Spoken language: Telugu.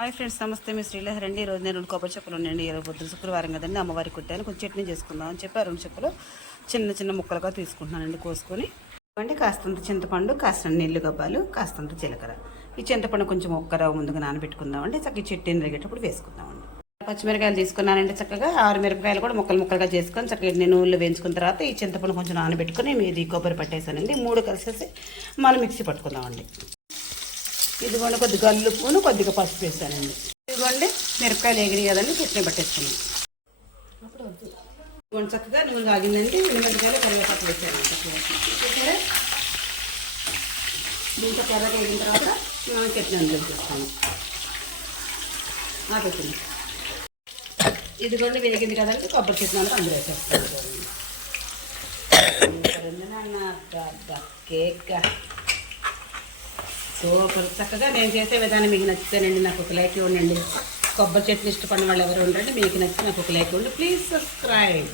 హాయ్ ఫ్రెండ్స్, నమస్తే. మీ శ్రీలహరి అండి. ఈరోజు నేను 2 కొబ్బరి చెప్పులు ఉండండి. ఈరోజు పొద్దున శుక్రవారం కదండి, అమ్మవారికి కుట్టాను. కొంచెం చట్నీ చేసుకుందాం అని చెప్పి 2 చెప్పులు చిన్న చిన్న ముక్కలుగా తీసుకుంటున్నానండి. కోసుకొని అంటే కాస్తంత చింతపండు, కాస్తంత నీళ్ళు గబ్బాలు, కాస్తంత జీలకర్ర. ఈ చింతపండు కొంచెం ఒక్కరవ ముందుగా నానబెట్టుకుందామండి. చక్కగా చట్నీ రేగేటప్పుడు వేసుకుందామండి. పచ్చిమిరకాయలు తీసుకున్నానంటే చక్కగా 6 మిరపకాయలు కూడా ముక్కలుగా చేసుకొని చక్కగా నేను నూనెలో వేయించుకున్న తర్వాత ఈ చింతపండు కొంచెం నానబెట్టుకొని మీది కొబ్బరి పట్టేసానండి. 3 కలిసేసి మనం మిక్సీ పట్టుకుందామండి. ఇదిగోండి కొద్దిగా గల్లుప్పును, కొద్దిగా పసుపు వేసానండి. ఇదిగోండి మిరపకాయలు ఎగిరి కదండి, చట్నీ పట్టేసుకున్నాం. ఇదిగోండి చక్కగా నూనె కాగిందండి. మిరపకాయలు కరివేపాకు వేసాను. చక్కగా దీంట్లో కర్రగా వేగిన తర్వాత మనం చట్నీ అందులో వేసేస్తాము. ఆపేసింది. ఇదిగోండి వేగింది కదండి, కొబ్బరి చట్నీ అంతా అందులో వేసేస్తాను. Cake super. చక్కగా నేను చేసే విధానం మీకు నచ్చితేనండి నాకు ఒక లైక్ ఇవ్వండి. కొబ్బరి చట్నీ ఇష్టపడిన వాళ్ళు ఎవరు ఉండండి, మీకు నచ్చి నాకు ఒక లైక్ ఇవ్వండి. Please subscribe.